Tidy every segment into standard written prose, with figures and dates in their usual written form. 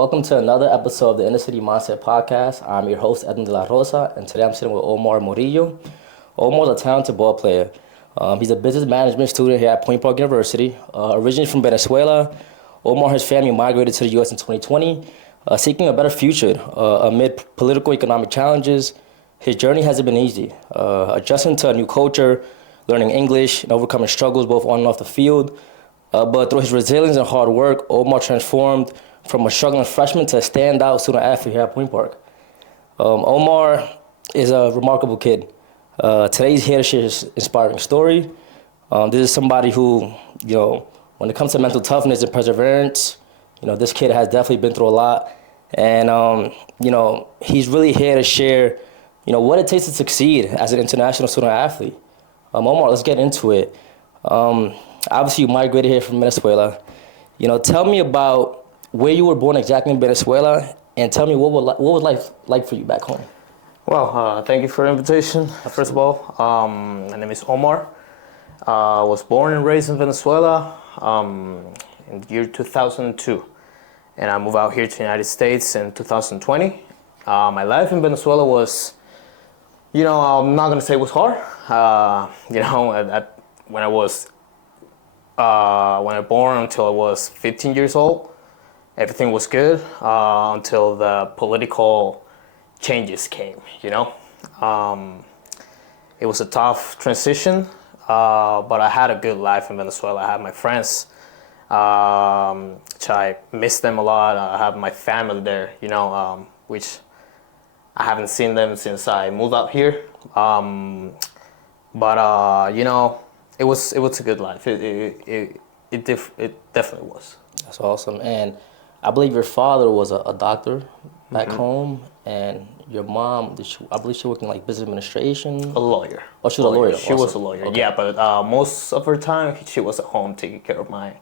welcome to another episode of the Inner City Mindset Podcast. I'm your host, Edwin De La Rosa, and today I'm sitting with Omar Morillo. Omar's a talented ball player. He's a business management student here at Point Park University. Originally from Venezuela, Omar and his family migrated to the U.S. in 2020, seeking a better future amid political economic challenges. His journey hasn't been easy, adjusting to a new culture, learning English, and overcoming struggles both on and off the field. But through his resilience and hard work, Omar transformed from a struggling freshman to a standout student athlete here at Point Park. Omar is a remarkable kid. Today he's here to share his inspiring story. This is somebody who, when it comes to mental toughness and perseverance, this kid has definitely been through a lot. And, he's really here to share, what it takes to succeed as an international student athlete. Omar, let's get into it. Obviously, you migrated here from Venezuela. Tell me about where you were born exactly in Venezuela, and tell me what was life like for you back home. Well, thank you for the invitation. First of all, my name is Omar. I was born and raised in Venezuela in the year 2002, and I moved out here to the United States in 2020. My life in Venezuela was, I'm not gonna say it was hard. When I born until I was 15 years old, everything was good until the political changes came. It was a tough transition, but I had a good life in Venezuela. I had my friends, which I miss them a lot. I have my family there, which I haven't seen them since I moved out here. It was a good life. It definitely was. That's awesome. And I believe your father was a doctor back home, and your mom, I believe she worked in business administration. A lawyer. Oh, she was a lawyer. She was a lawyer. Okay. Yeah, but most of her time she was at home taking care of my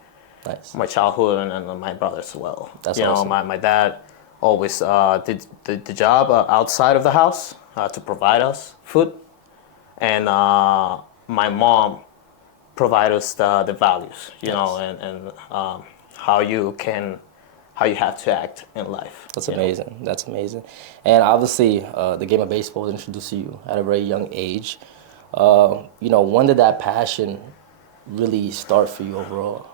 childhood and my brothers as well. That's awesome. My dad always did the job outside of the house to provide us food, and my mom provide us the values, and how you have to act in life. That's amazing. That's amazing. And obviously, the game of baseball was introduced to you at a very young age. When did that passion really start for you overall?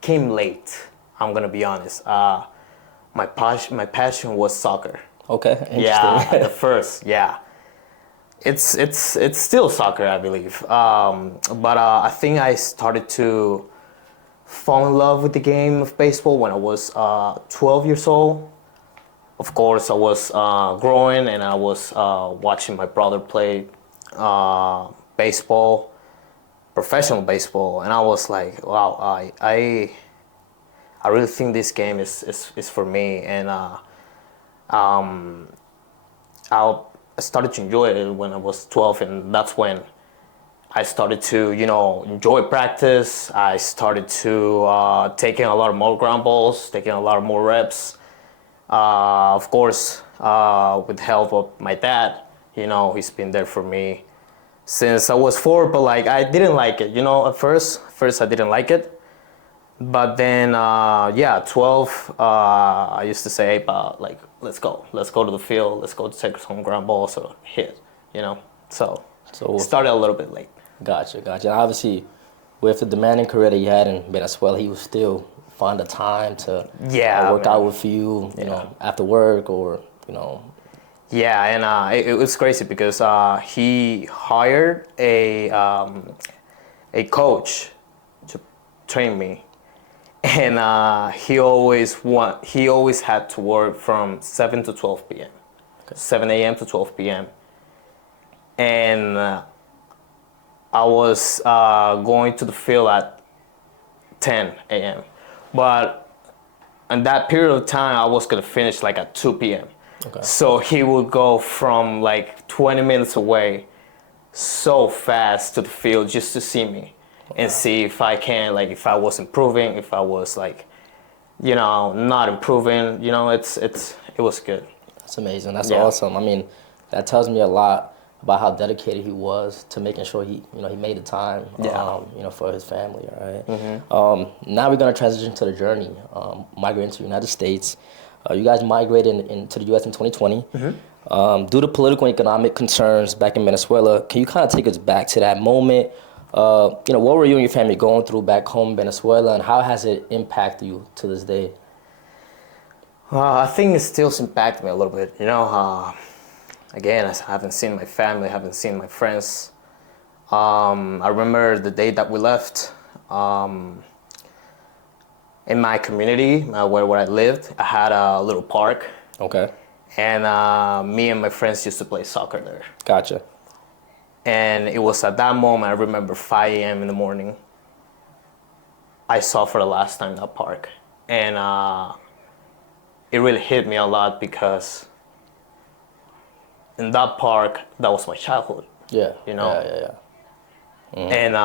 Came late. I'm gonna be honest. My passion was soccer. Okay. Interesting. Yeah, at the first, yeah. It's still soccer, I believe. But I think I started to fall in love with the game of baseball when I was 12 years old. Of course, I was growing and I was watching my brother play baseball, professional baseball, and I was like, wow, I really think this game is for me, and I started to enjoy it when I was 12, and that's when I started to, enjoy practice. I started to taking a lot of more ground balls, taking a lot of more reps. Of course, with the help of my dad, he's been there for me since I was 4, but I didn't like it, at first I didn't like it. But then, 12, I used to say, let's go to the field, let's go to take some ground balls or hit, So it started a little bit late. Gotcha. And obviously, with the demanding career that you had in Venezuela, he would still find the time to work out with you, after work or, Yeah, and it was crazy because he hired a coach to train me. And he always had to work from 7 to 12 p.m. Okay. 7 a.m. to 12 p.m. And I was going to the field at 10 a.m. But in that period of time, I was going to finish at 2 p.m. Okay. So he would go from 20 minutes away so fast to the field just to see me. And see if I can, if I was improving, if I was not improving, it was good. That's amazing. That's awesome. I mean, that tells me a lot about how dedicated he was to making sure he made the time, Yeah. for his family, right? Now we're gonna transition to the journey, migrating to the United States. You guys migrated into the U.S. in 2020. Due to political and economic concerns back in Venezuela, can you kind of take us back to that moment? What were you and your family going through back home in Venezuela, and how has it impacted you to this day? I think it still impacted me a little bit. Again, I haven't seen my family, haven't seen my friends. I remember the day that we left. In my community, where I lived, I had a little park. Okay. And me and my friends used to play soccer there. Gotcha. And it was at that moment, I remember 5 a.m. in the morning, I saw for the last time that park. And it really hit me a lot because in that park, that was my childhood. Yeah. Yeah. Mm-hmm. And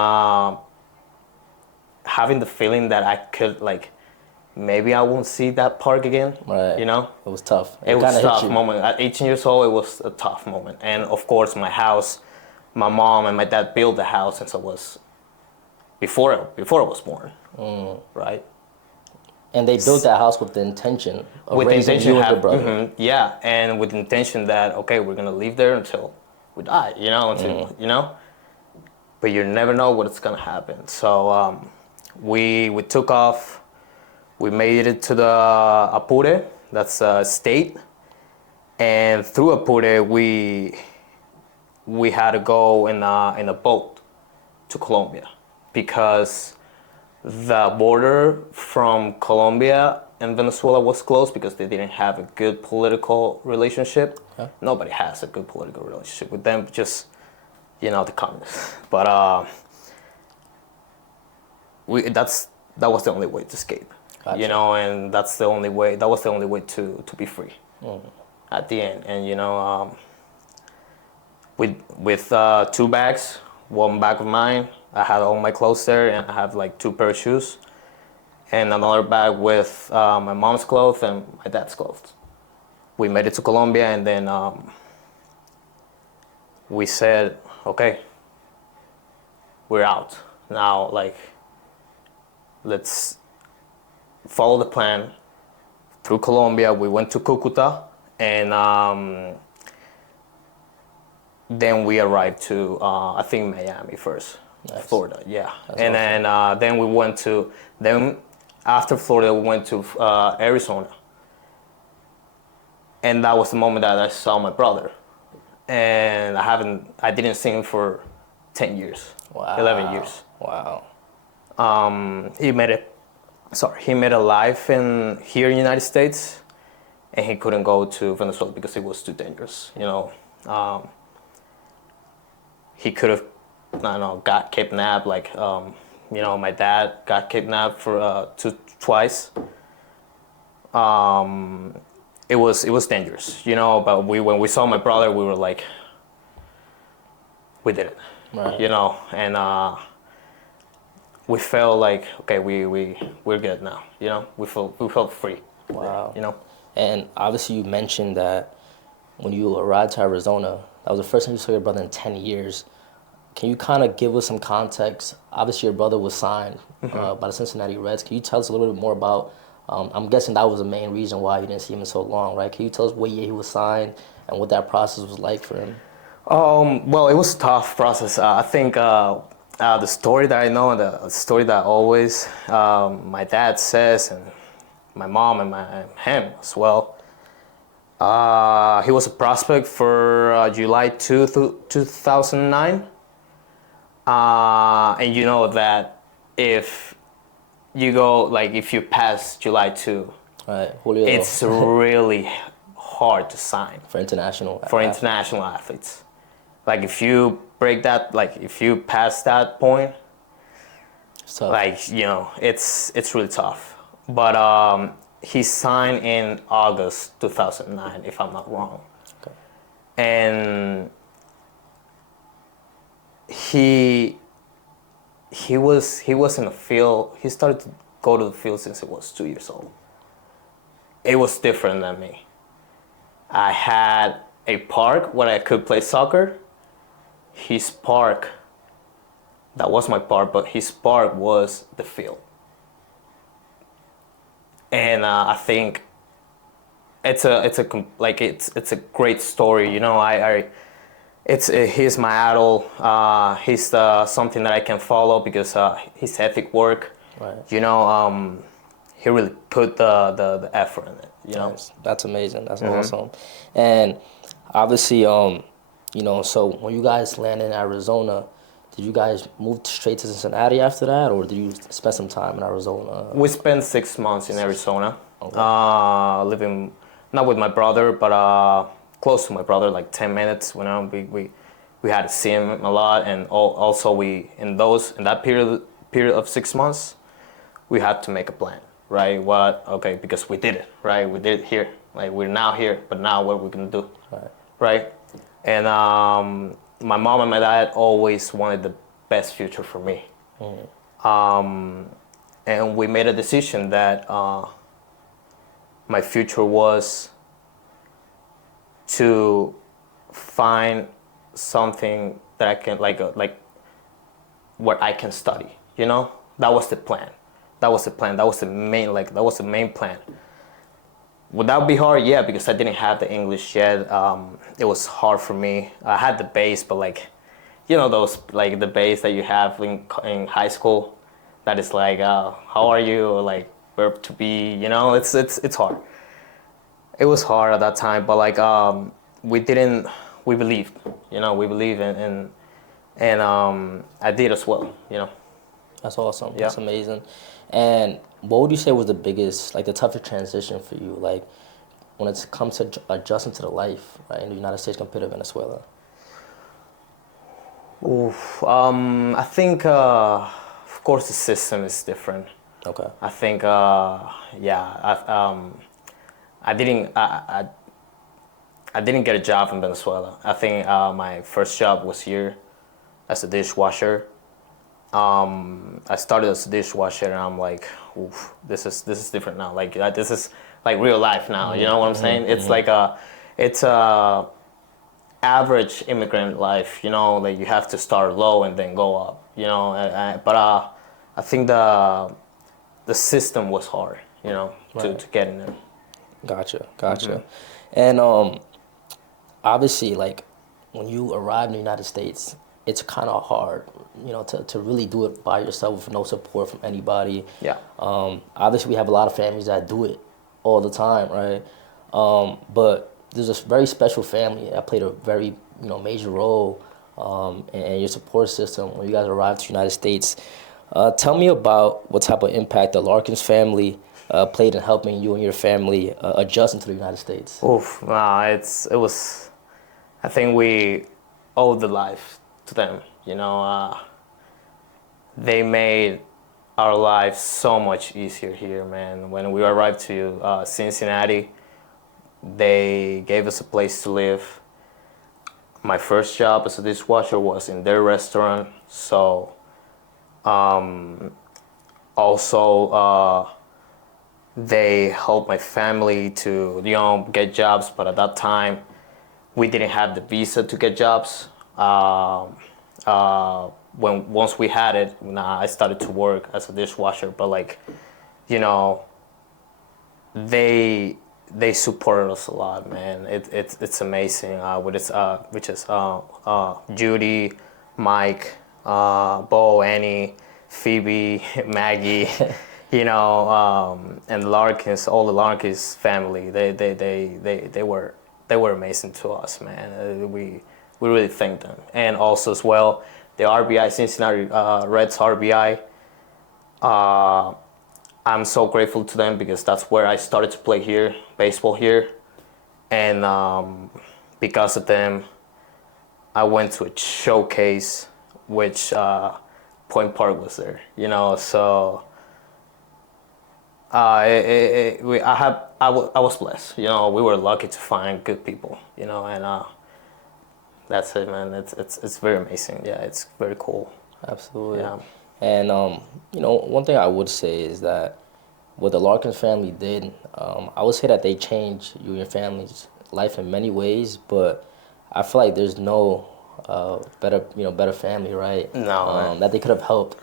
having the feeling that I could, maybe I won't see that park again. Right. It was tough. It was a tough moment. At 18 years old, it was a tough moment. And of course, my house, my mom and my dad built the house since I was, before I was born, right? And they built that house with the intention of with raising intention you and your brother. yeah, and with the intention that, okay, we're gonna live there until we die, but you never know what's gonna happen. So we took off. We made it to the Apure, that's a state, and through Apure we had to go in a boat to Colombia because the border from Colombia and Venezuela was closed because they didn't have a good political relationship. Okay. Nobody has a good political relationship with them, just the communists. But that was the only way to escape. Gotcha. And that was the only way to be free at the end. And with 2 bags, one bag of mine, I had all my clothes there, and I have 2 pair of shoes, and another bag with my mom's clothes and my dad's clothes. We made it to Colombia, and then we said, okay, we're out now. Let's follow the plan. Through Colombia, we went to Cucuta, and then we arrived to, I think, Miami first. Nice. Florida, yeah. That's and awesome. then after Florida, we went to Arizona. And that was the moment that I saw my brother. And I didn't see him for 10 years, Wow. 11 years. Wow. He made a life here in the United States, and he couldn't go to Venezuela because it was too dangerous. He could have, I don't know, got kidnapped. My dad got kidnapped for twice. It was dangerous, But when we saw my brother, we were like, we did it, Right. And we felt like, okay, we're good now, We felt free. Wow. You know. And obviously, you mentioned that when you arrived to Arizona, that was the first time you saw your brother in 10 years. Can you kind of give us some context? Obviously, your brother was signed by the Cincinnati Reds. Can you tell us a little bit more about, I'm guessing that was the main reason why you didn't see him in so long, right? Can you tell us what year he was signed and what that process was like for him? Well, it was a tough process. I think the story that I know, the story that always my dad says, and my mom and him as well, he was a prospect for July 2, 2009. And you know that if you go, if you pass July 2, Right. Julio, it's really hard to sign for international athletes. If you break that, if you pass that point, So, it's really tough. But he signed in August 2009, if I'm not wrong. okay. And he was in the field. He started to go to the field since he was 2 years old. It was different than me. I had a park where I could play soccer, his spark, that was my part, but his spark was the field. And I think it's a great story. You know, he's my idol. He's something that I can follow because his ethic work. Right. You know, he really put the effort in it. You know, That's amazing. That's awesome. And obviously, you know, so when you guys landed in Arizona, did you guys move straight to Cincinnati after that, or did you spend some time in Arizona? we spent 6 months in Arizona, Okay. living not with my brother, but close to my brother, like 10 minutes. You know, we had to see him a lot, and also we in that period of 6 months, we had to make a plan, right? Because we did it, right? We did it here, like we're now here, but now what are we gonna do, right? And my mom and my dad always wanted the best future for me. And we made a decision that my future was to find something that I can like where I can study. You know, that was the plan. That was the plan. That was the main plan. Would that be hard? Yeah, because I didn't have the English yet. It was hard for me. I had the base, but like, you know, those like the base that you have in high school. That is like, how are you? Or like where to be? You know, it's hard. It was hard at that time, but like we didn't. We believed. You know, we believe and I did as well. You know. That's awesome. Yeah. That's amazing. And what would you say was the biggest, like the toughest transition for you, like when it comes to adjusting to the life, right, in the United States compared to Venezuela? Oof. I think, of course, the system is different. Okay. I think, I didn't, I didn't get a job in Venezuela. I think my first job was here as a dishwasher. I started as a dishwasher, and I'm like, oof, this is different now. Like this is like real life now. You know what I'm saying? It's like it's a average immigrant life. You know, like you have to start low and then go up. You know, but I think the system was hard. You know, to get in there. Gotcha. And obviously, like when you arrive in the United States, it's kind of hard, you know, to really do it by yourself with no support from anybody. Yeah. Obviously, we have a lot of families that do it all the time, right? But there's a very special family that played a very, you know, major role in your support system when you guys arrived to the United States. Tell me about what type of impact the Larkins family played in helping you and your family adjust into the United States. Oof. Nah, it was. I think we owed the life to them. You know, they made our lives so much easier here, man. When we arrived to Cincinnati, they gave us a place to live. My first job as a dishwasher was in their restaurant. So, also, they helped my family to, you know, get jobs. But at that time, we didn't have the visa to get jobs. Once we had it, I started to work as a dishwasher. But like, you know, they supported us a lot, man. It's amazing. Which is Judy, Mike, Bo, Annie, Phoebe, Maggie, you know, and Larkins, all the Larkins family. They were amazing to us, man. We really thank them, and also as well the RBI, Cincinnati Reds RBI. I'm so grateful to them because that's where I started to play here, baseball here, and because of them, I went to a showcase, which Point Park was there, you know. So I was blessed, you know. We were lucky to find good people, you know, and that's it, man. It's very amazing. Yeah, it's very cool. Absolutely. Yeah. And you know, one thing I would say is that what the Larkins family did, I would say that they changed you and your family's life in many ways, but I feel like there's no better family, right? No. That they could have helped,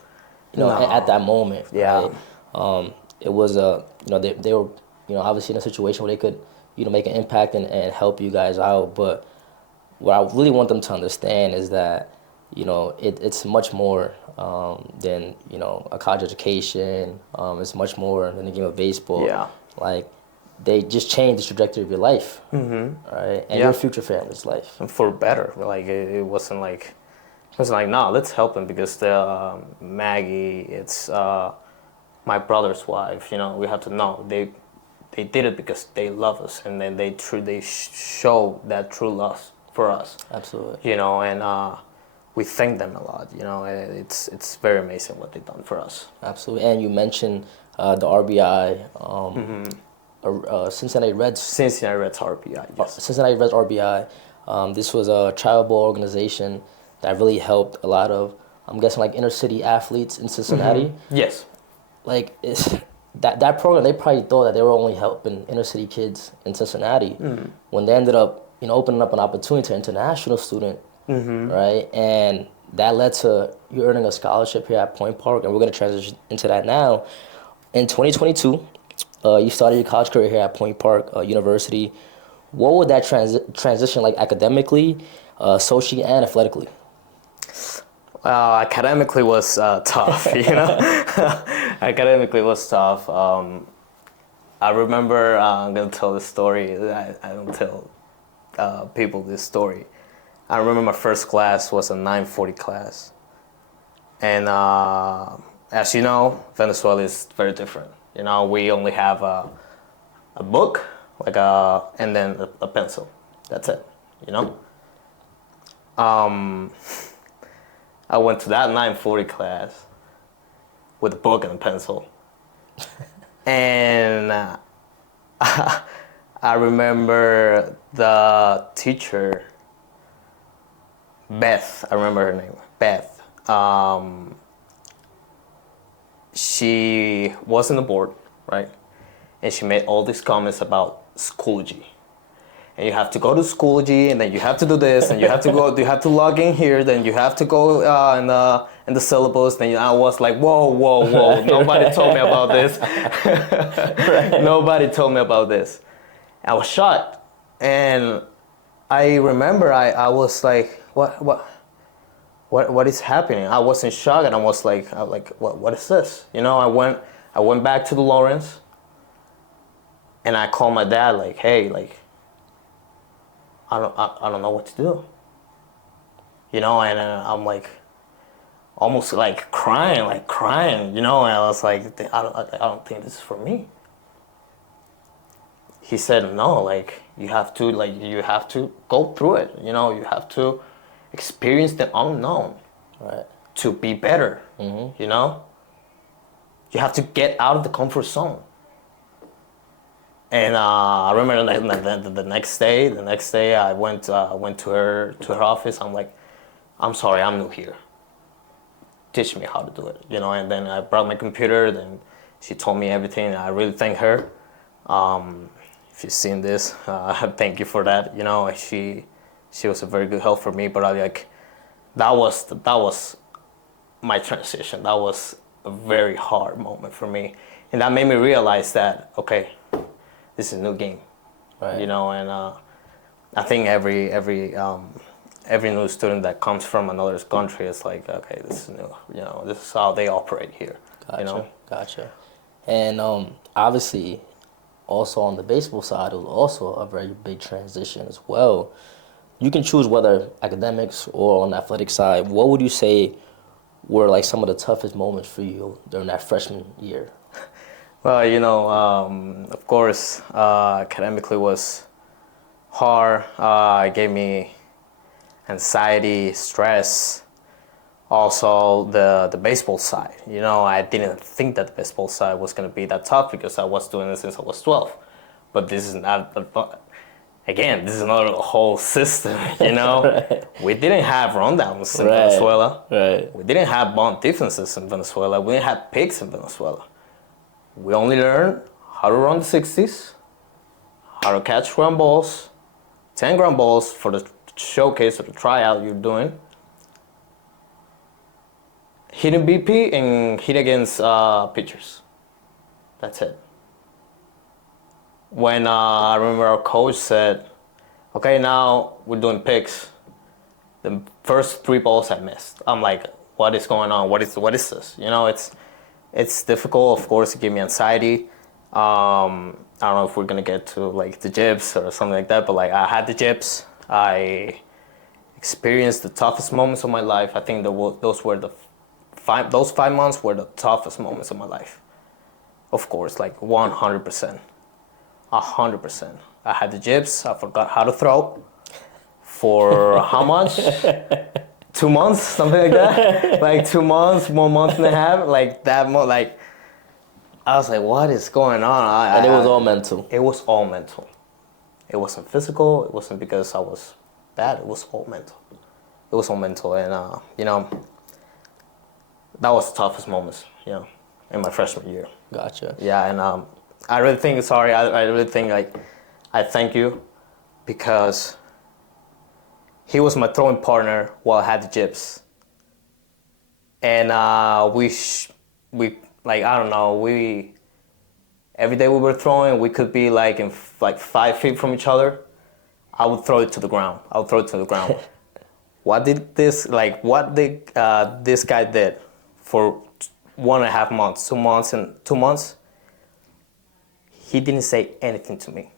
No. at that moment, Yeah. right? It was they were obviously in a situation where they could make an impact and help you guys out. But what I really want them to understand is that it's much more than a college education. It's much more than the game of baseball. Yeah. Like they just changed the trajectory of your life, right, and your future family's life. And for better. Like it wasn't like no, let's help him because the Maggie, it's my brother's wife. We have to know they did it because they love us, and then they show that true love for us. Absolutely. And we thank them a lot. It's very amazing what they've done for us. Absolutely. And you mentioned the RBI, Cincinnati Reds. Cincinnati Reds RBI. Yes. Cincinnati Reds RBI. This was a child ball organization that really helped a lot of, I'm guessing, like inner city athletes in Cincinnati. Yes. Like that program, they probably thought that they were only helping inner city kids in Cincinnati. When they ended up opening up an opportunity to international student, right? And that led to you earning a scholarship here at Point Park, and we're going to transition into that now. In 2022, you started your college career here at Point Park University. What was that transition like academically, socially, and athletically? Academically was tough, Academically was tough. I remember, I'm going to tell this story. I don't tell people this story. I remember my first class was a 9:40 class. And as you know, Venezuela is very different. We only have a book, and then a pencil. That's it, I went to that 9:40 class with a book and a pencil. And I remember the teacher, Beth, I remember her name, Beth. She was on the board, right? And she made all these comments about Schoology. And you have to go to Schoology, and then you have to do this, and you have to log in here, then you have to go in the syllabus. Then I was like, whoa, nobody told me about this. Nobody told me about this. I was shocked, and I remember I was like, what is happening? I was in shock, and I was like, what is this? I went back to the Lawrence, and I called my dad, like, hey, like, I don't know what to do. And I'm like, almost like crying, and I was like, I don't think this is for me. He said, no, like, you have to go through it. You have to experience the unknown, right, to be better. You have to get out of the comfort zone. And I remember the next day I went to her office. I'm like, I'm sorry, I'm new here. Teach me how to do it, And then I brought my computer. Then she told me everything. And I really thank her. If you've seen this, thank you for that. She was a very good help for me. But that was my transition. That was a very hard moment for me, and that made me realize that this is a new game, right. And I think every new student that comes from another country is like, okay, this is new, this is how they operate here. Gotcha. And obviously, also on the baseball side, it was also a very big transition as well. You can choose whether academics or on the athletic side. What would you say were like some of the toughest moments for you during that freshman year? Well, of course, academically was hard. It gave me anxiety, stress. Also, the baseball side. I didn't think that the baseball side was going to be that tough because I was doing it since I was 12. But this is not. Again, this is another whole system. Right. We didn't have rundowns in Venezuela. Right. We didn't have bunt defenses in Venezuela. We didn't have picks in Venezuela. We only learned how to run the 60s, how to catch ground balls, 10 ground balls for the showcase or the tryout you're doing, hitting BP and hit against pitchers. That's it. When I remember our coach said, okay, now we're doing picks. The first 3 balls I missed. I'm like, what is going on? What is this? You know, it's difficult. Of course, it gave me anxiety. I don't know if we're gonna get to like the jibs or something like that, but like I had the jibs. I experienced the toughest moments of my life. I think those 5 months were the toughest moments of my life. Of course, like 100%, 100%. I had the jibs. I forgot how to throw. For how much? 2 months, something like that. Like 2 months, 1 month and a half, like that. Like I was like, what is going on? And it was all mental. It was all mental. It wasn't physical. It wasn't because I was bad. It was all mental. It was all mental, and you know, that was the toughest moments, you know, in my freshman year. Gotcha. Yeah, and I really think. Sorry, I really think like I thank you because he was my throwing partner while I had the jibs, and we like I don't know every day we were throwing, we could be like in like 5 feet from each other. I would throw it to the ground. What this guy did for 1.5 months, 2 months, and 2 months, he didn't say anything to me.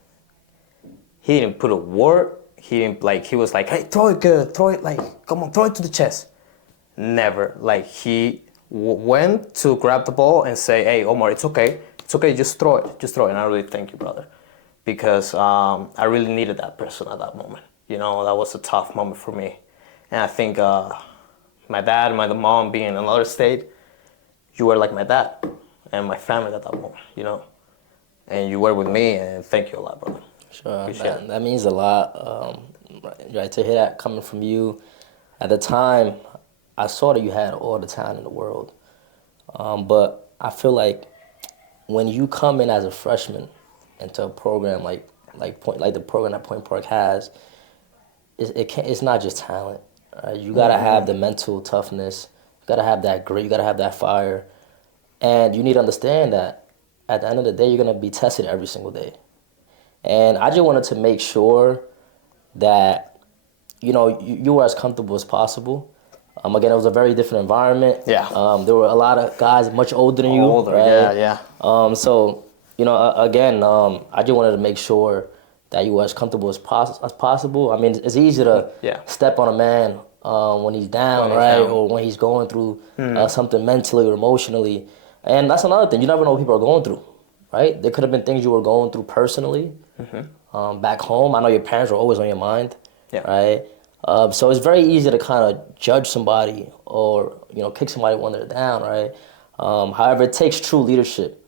He didn't put a word. He didn't he was like, hey, throw it good, throw it come on, throw it to the chest. Never. Like he went to grab the ball and say, hey, Omar, it's okay, just throw it. And I really thank you, brother, because I really needed that person at that moment. You know, that was a tough moment for me. And I think my dad, my mom being in another state, you were like my dad and my family at that moment, you know. And you were with me, and thank you a lot, brother. Sure, that means a lot. Right, to hear that coming from you. At the time, I saw that you had all the talent in the world. But I feel like when you come in as a freshman into a program like the program that Point Park has, it's not just talent. Right? You gotta have the mental toughness. You gotta have that grit. You gotta have that fire, and you need to understand that at the end of the day, you're gonna be tested every single day. And I just wanted to make sure that you were as comfortable as possible. Again, it was a very different environment. Yeah. There were a lot of guys much older than you. Older, right? yeah. So, again, I just wanted to make sure that you were as comfortable as possible. I mean, it's easy to step on a man when he's down, right? Or when he's going through something mentally or emotionally. And that's another thing. You never know what people are going through, right? There could have been things you were going through personally back home. I know your parents were always on your mind, right? So it's very easy to kind of judge somebody or kick somebody when they're down, right? However, it takes true leadership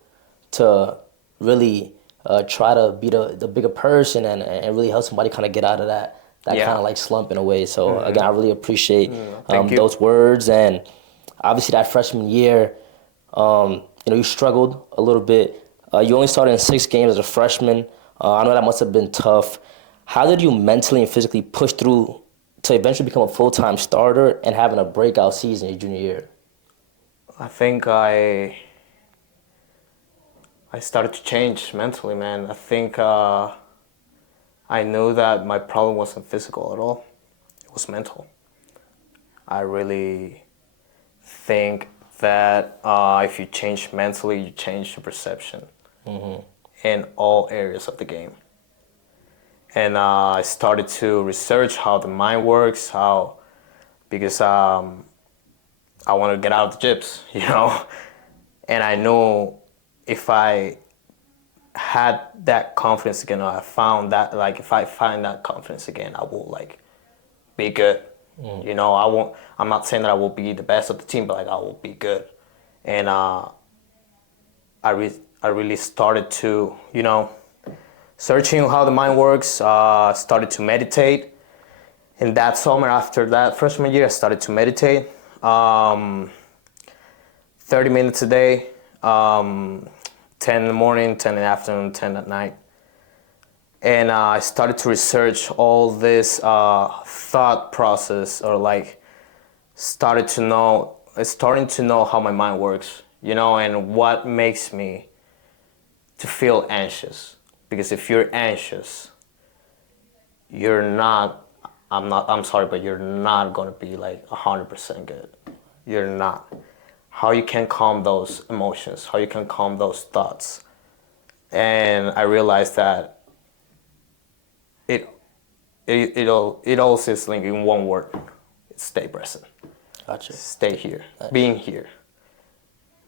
to really try to be the bigger person and really help somebody kind of get out of that kind of like slump in a way. So again, I really appreciate those words. And obviously that freshman year, you struggled a little bit. You only started in 6 games as a freshman. I know that must have been tough. How did you mentally and physically push through to eventually become a full-time starter and having a breakout season your junior year? I think I started to change mentally, man. I think I knew that my problem wasn't physical at all. It was mental. I really think that if you change mentally, you change your perception in all areas of the game. And I started to research how the mind works, because I want to get out of the gyps, And I knew if I had that confidence again, or I found that, if I find that confidence again, I will be good. I'm not saying that I will be the best of the team, but I will be good. And I really started to, searching how the mind works, started to meditate. And that summer, after that freshman year, I started to meditate 30 minutes a day, 10 in the morning, 10 in the afternoon, 10 at night. And I started to research all this thought process, or like starting to know how my mind works, and what makes me to feel anxious. Because if you're anxious, you're not, I'm sorry, but you're not gonna be like 100% good. You're not. How you can calm those emotions, how you can calm those thoughts. And I realized that it all is like in one word. Stay present. Gotcha. Stay here. Nice. Being here.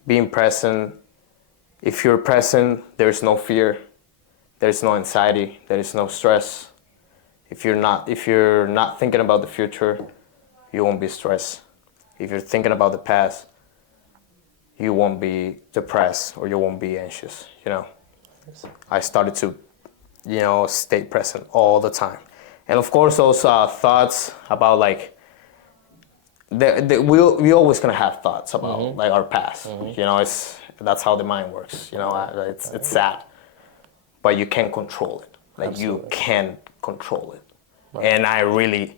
Being present. If you're present, there's no fear. There's no anxiety. There is no stress. If you're not thinking about the future, you won't be stressed. If you're thinking about the past, you won't be depressed or you won't be anxious. I started to, stay present all the time. And of course, those thoughts about like, we always gonna have thoughts about like our past. That's how the mind works. It's sad, but you can't control it. Like Absolutely. you can control it. Right. And I really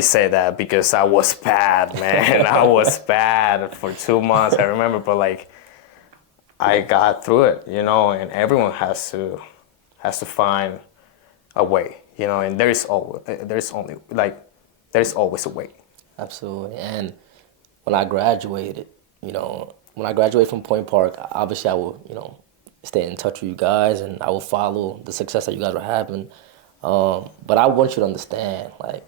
say that because I was bad, man. I was bad for 2 months. I remember, but like I got through it. And everyone has to find a way. And there's always a way. Absolutely. And when I graduated, from Point Park, obviously I will, stay in touch with you guys and I will follow the success that you guys were having. But I want you to understand, like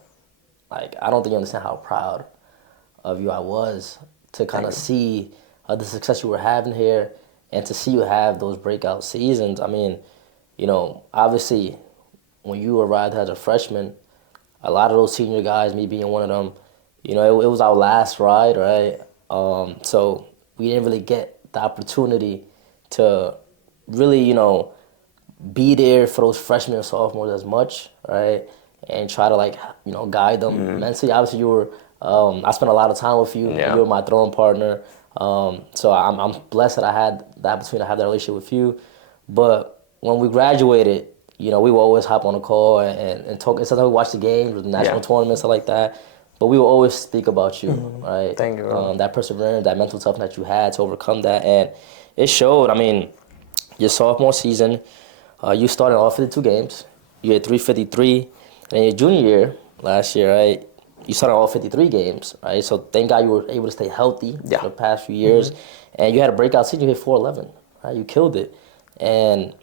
I don't think you understand how proud of you I was to kind of see the success you were having here and to see you have those breakout seasons. I mean, obviously when you arrived as a freshman, a lot of those senior guys, me being one of them, it was our last ride, right? So we didn't really get the opportunity to really, be there for those freshmen and sophomores as much, right? And try to guide them mentally. Obviously, you were. I spent a lot of time with you. Yeah. You were my throwing partner. So I'm blessed that I had the opportunity to have that relationship with you. But when we graduated, we would always hop on a call and talk. And sometimes we watch the games, the national tournaments, stuff like that. But we will always speak about you, right? Thank you. That perseverance, that mental toughness that you had to overcome that, and it showed. I mean, your sophomore season, you started all 52 games. You had 353. And your junior year, last year, right, you started all 53 games, right? So thank God you were able to stay healthy for the past few years. And you had a breakout season. You hit 411, right? You killed it. And,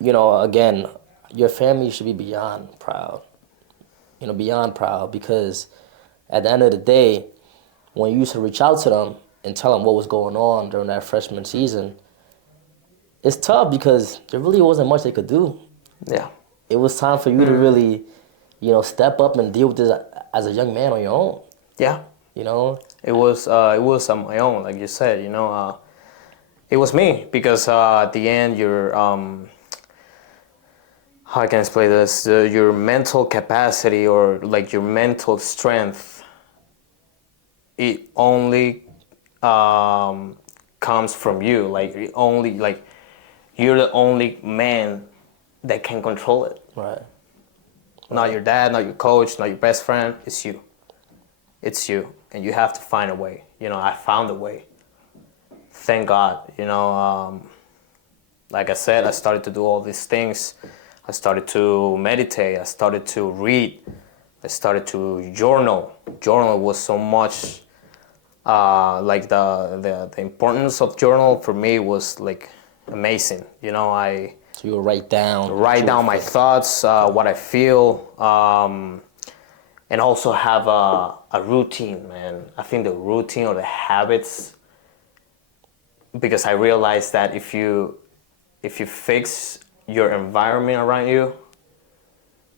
again, your family should be beyond proud. Beyond proud, because at the end of the day, when you used to reach out to them and tell them what was going on during that freshman season, it's tough because there really wasn't much they could do. Yeah. It was time for you to really, step up and deal with this as a young man on your own. Yeah. It was on my own, like you said. It was me because at the end, how can I explain this? Your mental capacity or like your mental strength, it only comes from you. Like you're the only man that can control it. Right. Not your dad, not your coach, not your best friend. It's you. It's you, and you have to find a way. I found a way. Thank God. Like I said, I started to do all these things. I started to meditate. I started to read. I started to journal. Journal was so much. Like the importance of journal for me was like amazing. So you will write down My thoughts, what I feel, and also have a routine, man. I think the routine or the habits, because I realized that if you fix your environment around you,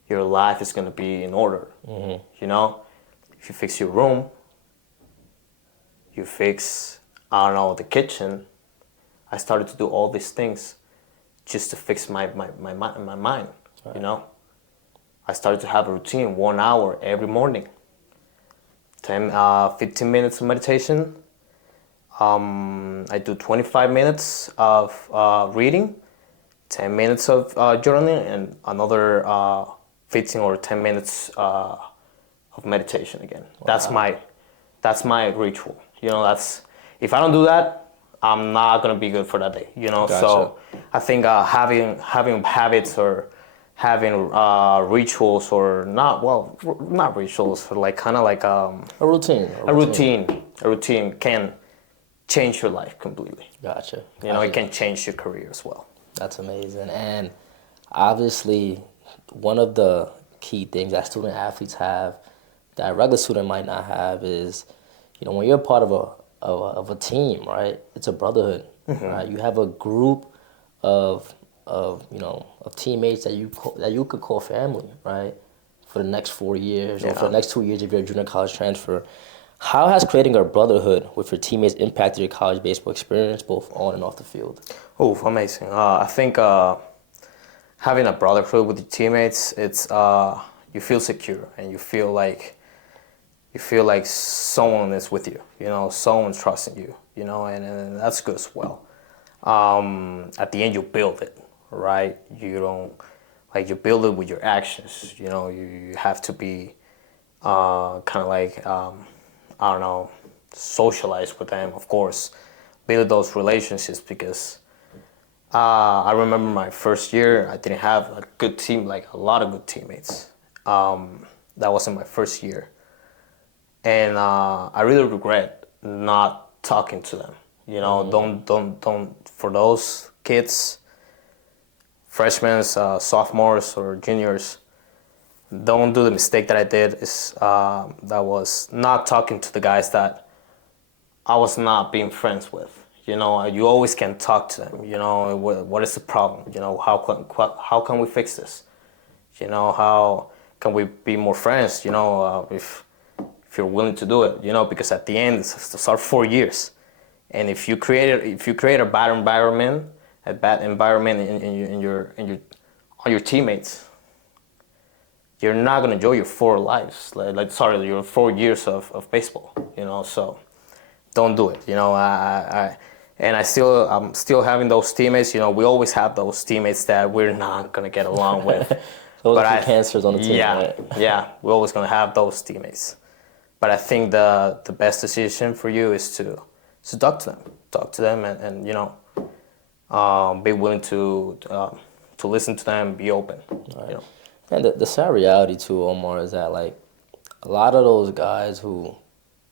your life is gonna be in order. If you fix your room, you fix, the kitchen. I started to do all these things just to fix my mind, right. I started to have a routine, 1 hour every morning, 15 minutes of meditation. I do 25 minutes of reading, 10 minutes of journaling and another 15 or 10 minutes of meditation again. Wow. That's my ritual. That's if I don't do that, I'm not gonna be good for that day. Gotcha. So I think having habits or having rituals or not rituals, like kind of like a routine. A routine can change your life completely. Gotcha. It can change your career as well. That's amazing. And obviously, one of the key things that student athletes have that a regular student might not have is, when you're part of a team, right? It's a brotherhood, right? You have a group of teammates that you could call family, right? For the next 4 years or for the next 2 years if you're a junior college transfer. How has creating a brotherhood with your teammates impacted your college baseball experience, both on and off the field? Oh, amazing! I think having a brotherhood with your teammates, it's you feel secure and you feel like someone is with you. Someone's trusting you. And that's good as well. At the end, you build it, right? You don't you build it with your actions. You have to be kind of like I don't know, socialize with them, of course, build those relationships because I remember my first year, I didn't have a good team, like a lot of good teammates. That wasn't my first year. And I really regret not talking to them. Don't for those kids, freshmen, sophomores or juniors, don't do the mistake that I did that was not talking to the guys that I was not being friends with. You always can talk to them. What is the problem? How can we fix this? How can we be more friends? If you're willing to do it. Because at the end it's our 4 years, and if you create a bad environment, in your teammates, you're not gonna enjoy your 4 lives. Your 4 years of baseball. So don't do it. I'm still having those teammates. We always have those teammates that we're not gonna get along with. Those are cancers on the team. Yeah, right? Yeah, we're always gonna have those teammates. But I think the best decision for you is to talk to them, and be willing to listen to them, be open. Right. And the sad reality too, Omar, is that like a lot of those guys who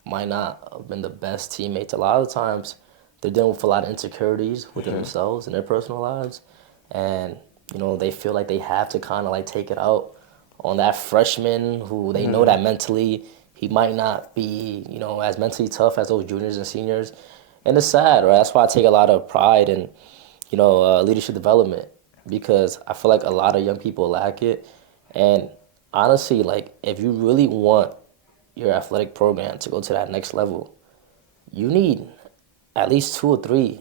might not have been the best teammates, a lot of the times they're dealing with a lot of insecurities within themselves in their personal lives, and they feel like they have to kind of like take it out on that freshman who they know that mentally he might not be as mentally tough as those juniors and seniors, and it's sad, right? That's why I take a lot of pride in leadership development, because I feel like a lot of young people lack it. And honestly, like if you really want your athletic program to go to that next level, you need at least 2 or 3,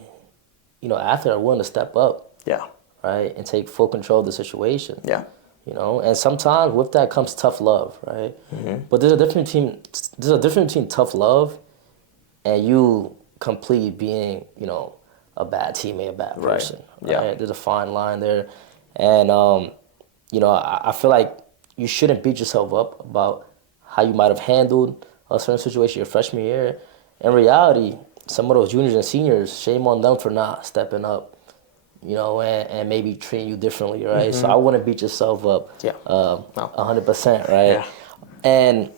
athletes are willing to step up. Yeah. Right? And take full control of the situation. Yeah. And sometimes with that comes tough love, right? But there's a difference between tough love and you completely being, a bad teammate, a bad person. Right? Yeah. There's a fine line there. And I feel like you shouldn't beat yourself up about how you might have handled a certain situation your freshman year. In reality, some of those juniors and seniors, shame on them for not stepping up, and maybe treating you differently, right? So I wouldn't beat yourself up 100%, right? Yeah. And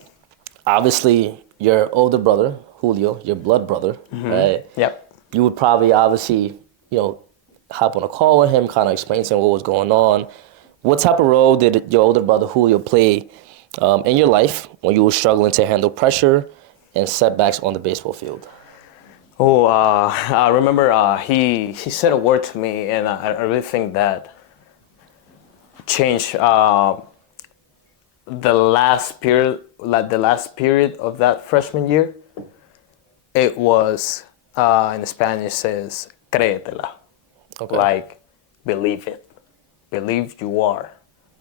obviously, your older brother, Julio, your blood brother, right? Yep. You would probably obviously, hop on a call with him, kind of explain to him what was going on. What type of role did your older brother Julio play in your life when you were struggling to handle pressure and setbacks on the baseball field? Oh, I remember he said a word to me, and I really think that changed the last period of that freshman year. It was in Spanish says créetela, like believe it, believe you are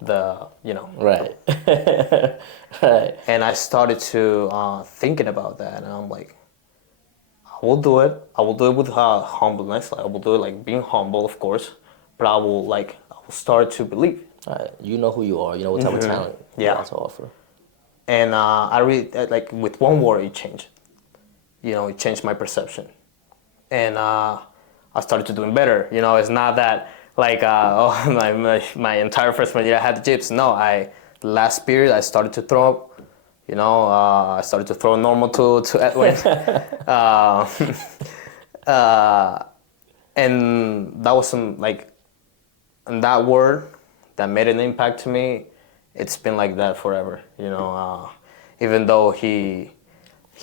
right. Right. And I started to thinking about that, and I'm like, I will do it. I will do it with humbleness. I will do it like being humble, of course, but I will start to believe. All right. You know who you are. You know what type of talent you Yeah. have to offer. And I really with one word it changed. It changed my perception, and I started to doing better. It's not that my entire freshman year I had the jips. No, last period I started to throw up. I started to throw normal to Edwin. uh, and that was and that word that made an impact to me. It's been like that forever. Even though he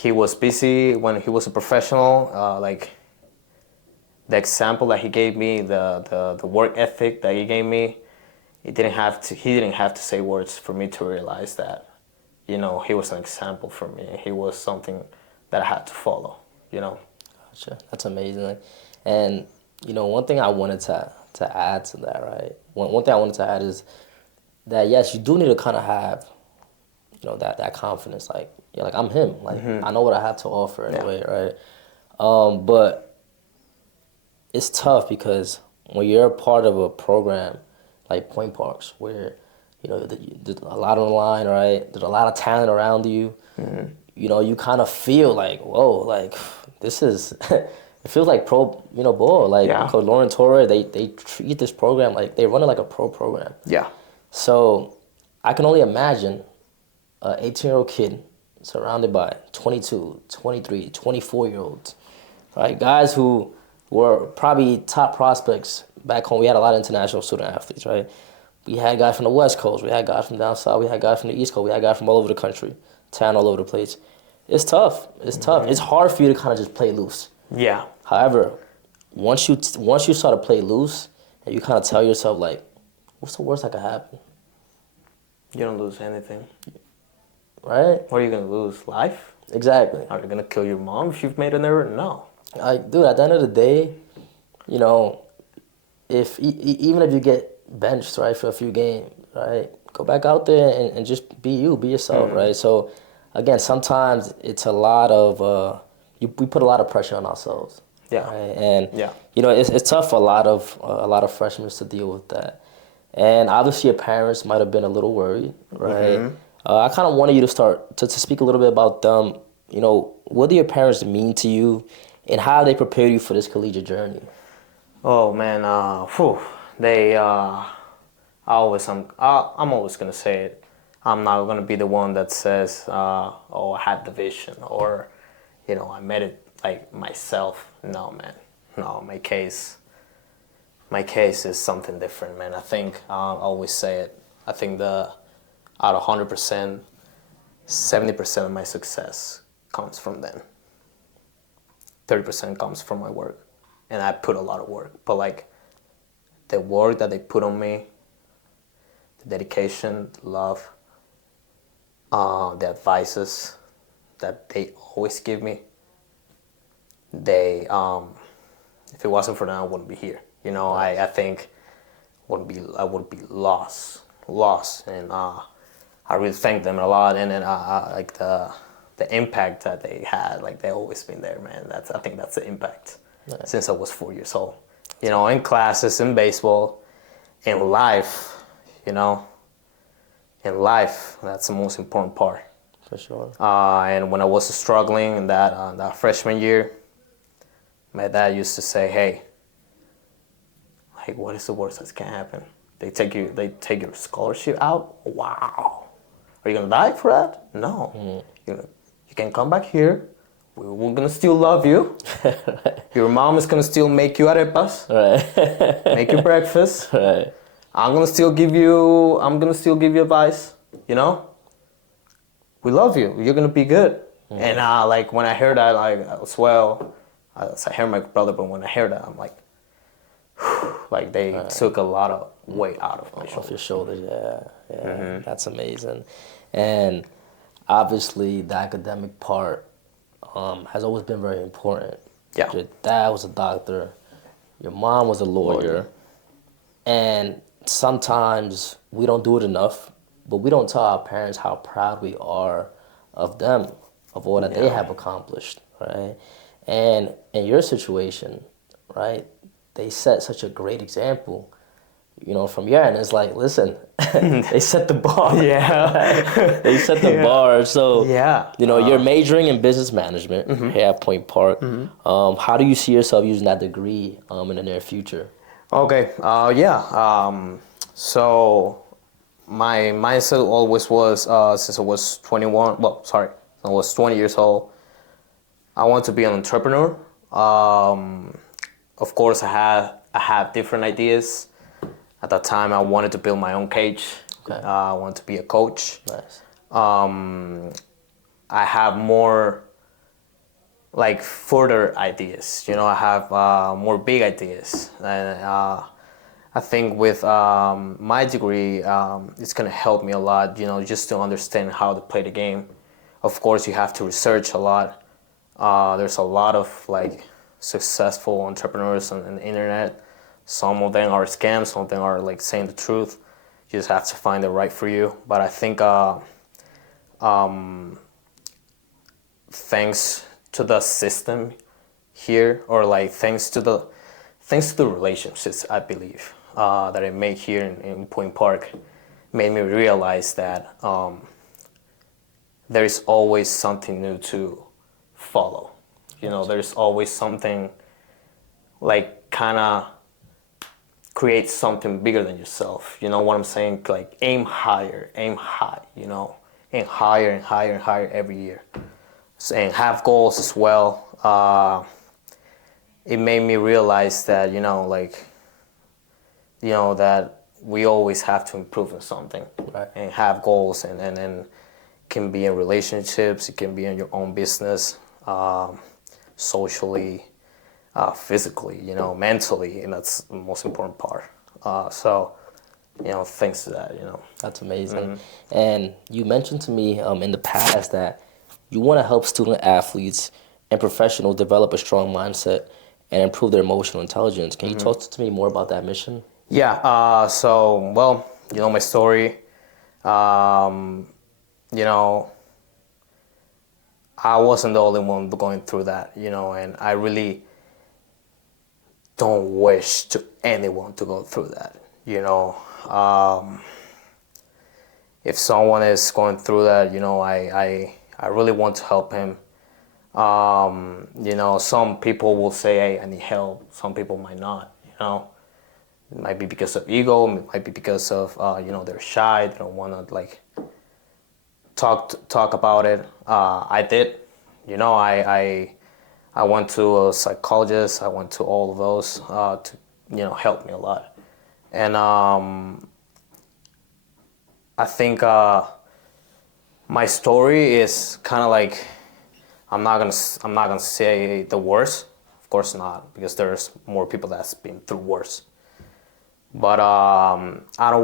was busy when he was a professional, the example that he gave me, the work ethic that he gave me, he didn't have to say words for me to realize that, he was an example for me. He was something that I had to follow, Gotcha. That's amazing. And, one thing I wanted to add to that, right? One thing I wanted to add is that, yes, you do need to kind of have, that confidence. Like, you're like, I'm him. Like, I know what I have to offer in a way, right? But it's tough because when you're a part of a program like Point Parks, where there's a lot on the line, right? There's a lot of talent around you. You kind of feel like, whoa, like this is. It feels like pro, ball. Like Coach Lauren Torre, they treat this program like they run it like a pro program. Yeah. So I can only imagine an 18-year-old kid surrounded by 22, 23, 24-year-olds, right? Guys who were probably top prospects back home. We had a lot of international student athletes, right? We had guys from the West Coast. We had guys from down south. We had guys from the East Coast. We had guys from all over the country, town all over the place. It's tough. It's tough. It's hard for you to kind of just play loose. Yeah. However, once you start to play loose and you kind of tell yourself like, what's the worst that could happen? You don't lose anything. Right? What are you going to lose? Life? Exactly. Are you going to kill your mom if you've made an error? No. Like, dude, at the end of the day, if even if you get benched, right, for a few games, right, go back out there and just be you, be yourself, right? So, again, sometimes it's a lot of, we put a lot of pressure on ourselves. Yeah. Right? And, it's tough for a lot of freshmen to deal with that. And obviously your parents might have been a little worried, right? I kind of wanted you to start to speak a little bit about them. What do your parents mean to you, and how they prepare you for this collegiate journey? Oh man, they I'm always gonna say it. I'm not gonna be the one that says, oh, I had the vision, or I made it like myself. No, man, no. My case is something different, man. I think I always say it. I think out of 100%, 70% of my success comes from them. 30% comes from my work, and I put a lot of work. But the work that they put on me, the dedication, the love, the advices that they always give me, they if it wasn't for them, I wouldn't be here. I think I would be lost, and I really thank them a lot, and then the impact that they had, they always been there, man. I think that's the impact since I was 4 years old. In classes, in baseball, in life, in life, that's the most important part. For sure. And when I was struggling in that freshman year, my dad used to say, "Hey, what is the worst that can happen? They take your scholarship out. Wow, are you gonna die for that? No. You can come back here. We're gonna still love you. Your mom is gonna still make you arepas, Right. make you breakfast. Right. I'm gonna still give you advice. We love you. You're gonna be good." And when I heard that, as well, I heard my brother, but when I heard that, I'm like, they took a lot of weight out of my shoulders. Off your shoulders, yeah. That's amazing. And obviously, the academic part has always been very important. Yeah. Your dad was a doctor. Your mom was a lawyer. And sometimes we don't do it enough, but we don't tell our parents how proud we are of them, of all that they have accomplished, right? And in your situation, right, they set such a great example from your end, it's like, listen, they set the bar. Yeah. They set the Yeah. bar. So, Yeah. you're majoring in business management here at Point Park. How do you see yourself using that degree in the near future? Okay. Yeah. So my mindset always was since I was 21. Well, sorry, I was 20 years old. I want to be an entrepreneur. Of course, I had different ideas. At that time, I wanted to build my own cage. Okay. I wanted to be a coach. Nice. I have more like further ideas. I have more big ideas, and I think with my degree, it's gonna help me a lot. Just to understand how to play the game. Of course, you have to research a lot. There's a lot of like successful entrepreneurs on the internet. Some of them are scams. Some of them are like saying the truth. You just have to find the right for you. But I think thanks to the system here, or like thanks to the relationships, I believe that I made here in Point Park, made me realize that there is always something new to follow. There's always something like kind of create something bigger than yourself. You know what I'm saying? Like aim higher, aim high. Aim higher and higher and higher every year. And have goals as well. It made me realize that that we always have to improve in something, Right. and have goals, and can be in relationships, it can be in your own business, socially, physically, mentally, and that's the most important part. So, thanks to that. That's amazing. And you mentioned to me in the past that you want to help student athletes and professionals develop a strong mindset and improve their emotional intelligence. Can you talk to me more about that mission? Yeah. So, well, my story. Um, you know, I wasn't the only one going through that. And I really don't wish to anyone to go through that. If someone is going through that, I really want to help him. Some people will say, "Hey, I need help." Some people might not. It might be because of ego. It might be because of they're shy. They don't want to like talk about it. I did. I went to a psychologist. I went to all of those to help me a lot. And I think my story is kind of like I'm not gonna say the worst. Of course not, because there's more people that's been through worse. But I don't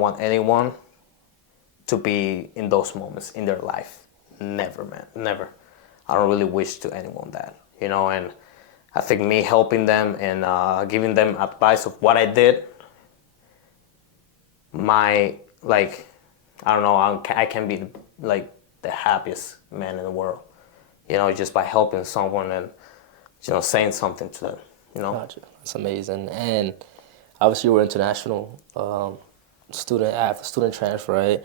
want anyone to be in those moments in their life. Never, man, never. I don't really wish to anyone that, and I think me helping them and giving them advice of what I did, I don't know, I can be like the happiest man in the world, just by helping someone and saying something to them, Gotcha. That's amazing. And obviously, you were international student transfer, right?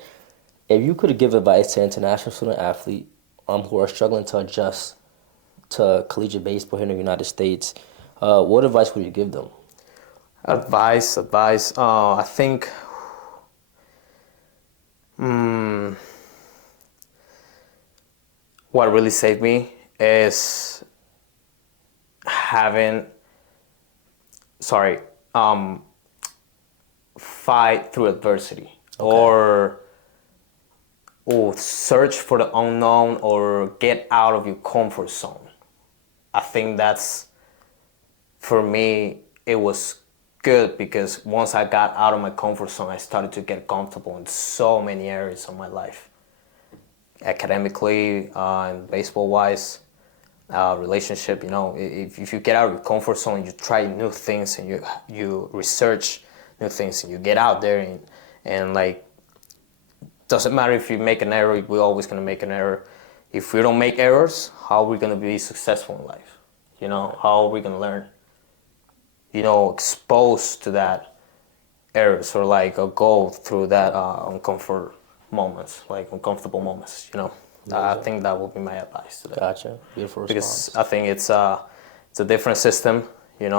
If you could give advice to international student athlete who are struggling to adjust to collegiate baseball here in the United States, what advice would you give them? Advice. I think what really saved me is having, fight through adversity, or search for the unknown, or get out of your comfort zone. I think that's, for me, it was good, because once I got out of my comfort zone, I started to get comfortable in so many areas of my life, academically, and baseball wise, relationship. If you get out of your comfort zone and you try new things, and you research new things, and you get out there, and like, doesn't matter if you make an error, we're always gonna make an error. If we don't make errors, how are we gonna be successful in life? How are we gonna learn? Exposed to that, errors or like go through that uncomfort moments, like uncomfortable moments. I think that would be my advice to them. Gotcha. Beautiful response. Because I think it's a different system, and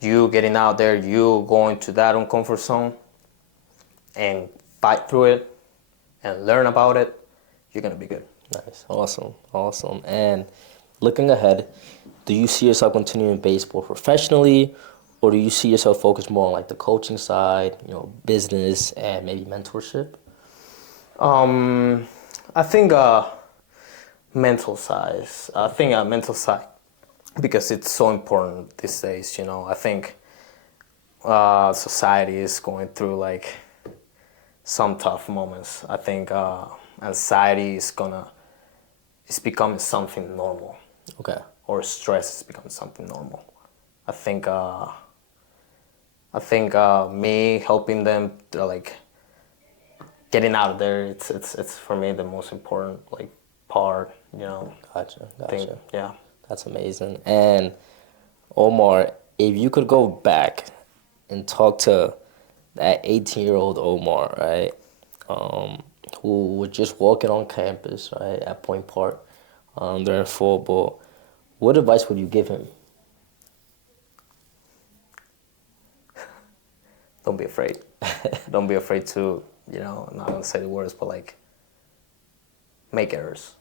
you getting out there, you going to that uncomfort zone, and fight through it, and learn about it. You're gonna be good. Nice. Awesome. And looking ahead, do you see yourself continuing baseball professionally, or do you see yourself focused more on like the coaching side, business and maybe mentorship? I think mental size. I think mental side because it's so important these days. I think society is going through like some tough moments. I think anxiety is becoming something normal. Okay. Or stress is becoming something normal. I think me helping them like getting out of there. It's for me the most important like part. Gotcha. Thing. Yeah. That's amazing. And Omar, if you could go back and talk to that 18-year-old Omar, right, who was just walking on campus, right, at Point Park during football, what advice would you give him? Don't be afraid. Don't be afraid to, I'm not gonna say the words, but like make errors.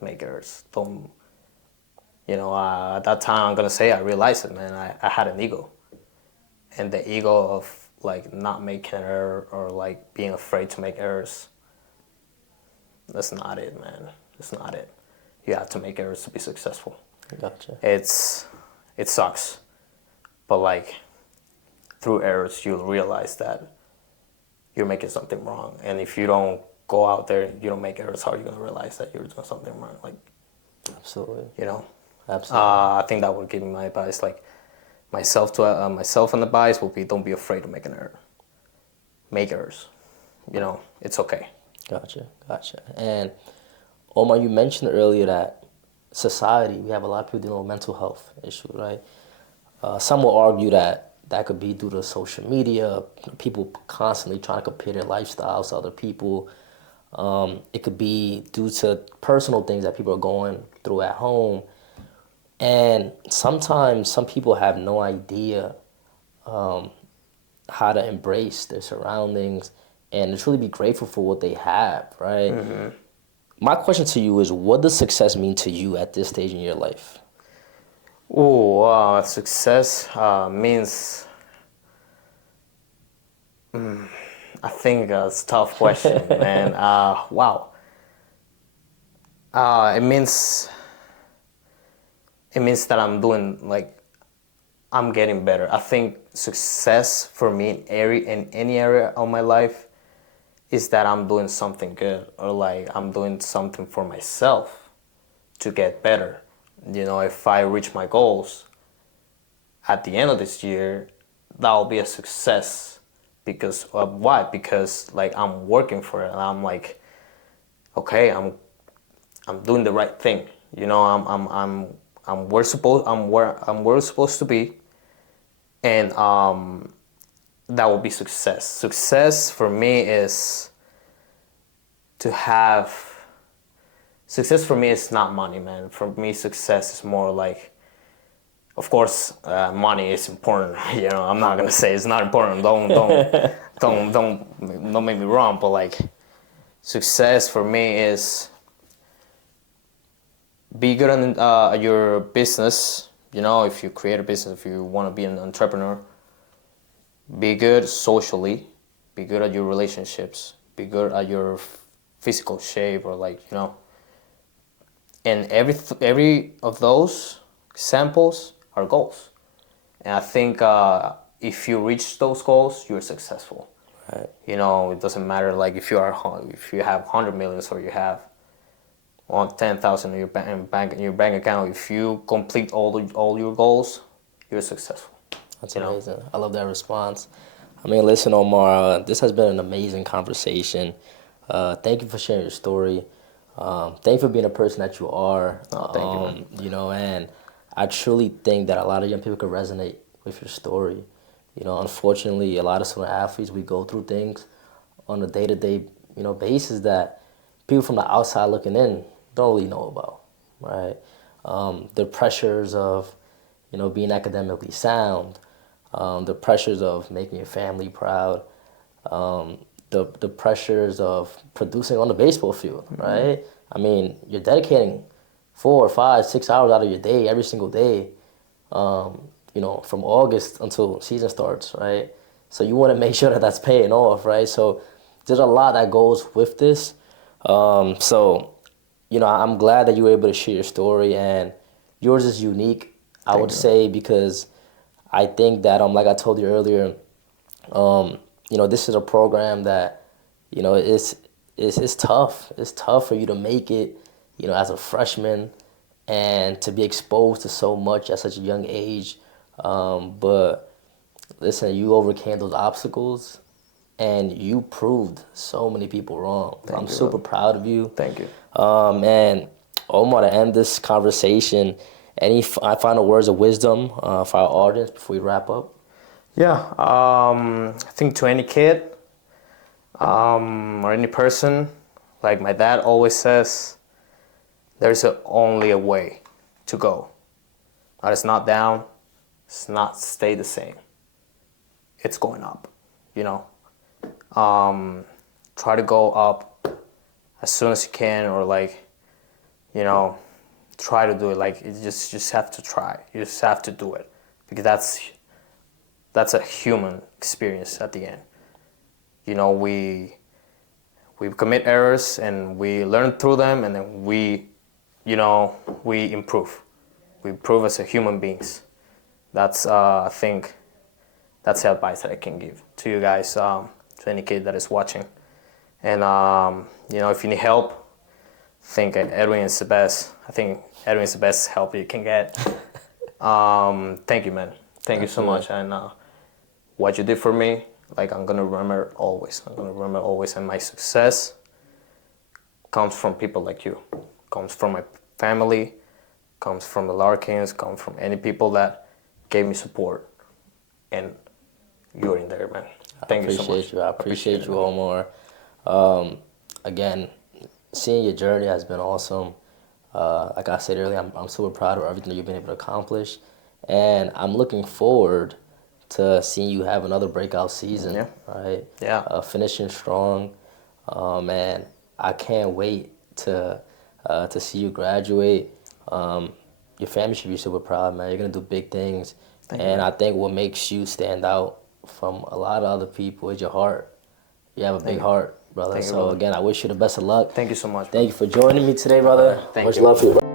Make errors. Don't, at that time I'm gonna say I realized it, man. I had an ego. And the ego of like not making an error or like being afraid to make errors, that's not it, man. That's not it. You have to make errors to be successful. Gotcha. It sucks. But like through errors you'll realize that you're making something wrong. And if you don't go out there, you don't make errors, how are you gonna realize that you're doing something wrong? Like Absolutely. Absolutely. I think that would give me my advice. Like myself and advice will be don't be afraid to make an error. Make errors. It's okay. Gotcha. And Omar, you mentioned earlier that society, we have a lot of people dealing with mental health issues, right? Some will argue that could be due to social media, people constantly trying to compare their lifestyles to other people. It could be due to personal things that people are going through at home. And sometimes some people have no idea how to embrace their surroundings and to truly be grateful for what they have, right? Mm-hmm. My question to you is, what does success mean to you at this stage in your life? Success means... I think it's a tough question, man. Wow. It means that I'm getting better. I think success for me in any area of my life is that I'm doing something good, or like I'm doing something for myself to get better. If I reach my goals at the end of this year, that'll be a success. Because why? Because like I'm working for it, and I'm like, okay, I'm doing the right thing. I'm where we're supposed to be, and that will be success. Success for me is success for me is not money, man. For me, success is more like, of course, money is important. I'm not gonna say it's not important. Don't make me wrong. But like, success for me is be good on your business. If you create a business, if you want to be an entrepreneur, be good socially, be good at your relationships, be good at your physical shape, or like and every of those examples are goals. And I think if you reach those goals, you're successful. Right. It doesn't matter like if you have 100 million or you have 10,000 in your bank account. If you complete all your goals, you're successsul. That's amazing. I love that response. I mean, listen, Omar, this has been an amazing conversation. Thank you for sharing your story. Thank you for being a person that you are. Thank you. And I truly think that a lot of young people can resonate with your story, Unfortunately, a lot of student athletes, we go through things on a day-to-day, basis that people from the outside looking in don't really know about, right? The pressures of, being academically sound, the pressures of making your family proud, the pressures of producing on the baseball field, right? I mean, you're dedicating 4 or 5, 6 hours out of your day every single day, from August until season starts, right? So you want to make sure that that's paying off, right? So there's a lot that goes with this. I'm glad that you were able to share your story, and yours is unique, I Thank would you. say, because I think that, like I told you earlier, this is a program that, it's tough. It's tough for you to make it, as a freshman, and to be exposed to so much at such a young age. But listen, you overcame those obstacles, and you proved so many people wrong. I'm you, super brother. proud of you. Thank you. And Omar, to end this conversation, any final words of wisdom for our audience before we wrap up? Yeah, I think to any kid or any person, like my dad always says, there's only a way to go. That is not down, it's not stay the same. It's going up, you know. Try to go up as soon as you can, or try to do it. Like you just have to try. You just have to do it, because that's a human experience at the end. We commit errors and we learn through them, and then we improve. We improve as a human beings. That's I think that's the advice that I can give to you guys, to any kid that is watching. And if you need help, I think Edwin is the best. I think Edwin is the best help you can get. Thank you, man. Thank you so much. And what you did for me, like, I'm gonna remember always. I'm gonna remember always. And my success comes from people like you. Comes from my family. Comes from the Larkins. Comes from any people that gave me support. And you're in there, man. Thank you so much. I appreciate you, Omar. Again, seeing your journey has been awesome. Like I said earlier, I'm super proud of everything that you've been able to accomplish, and I'm looking forward to seeing you have another breakout season. Yeah. Right. Yeah. Finishing strong, man. I can't wait to see you graduate. Your family should be super proud, man. You're gonna do big things, and I think what makes you stand out from a lot of other people is your heart. You have a big heart, brother. Thank you, So brother. again, I wish you the best of luck. Thank you so much. Thank you for joining me today, brother. Thank Much you. love for you, bro.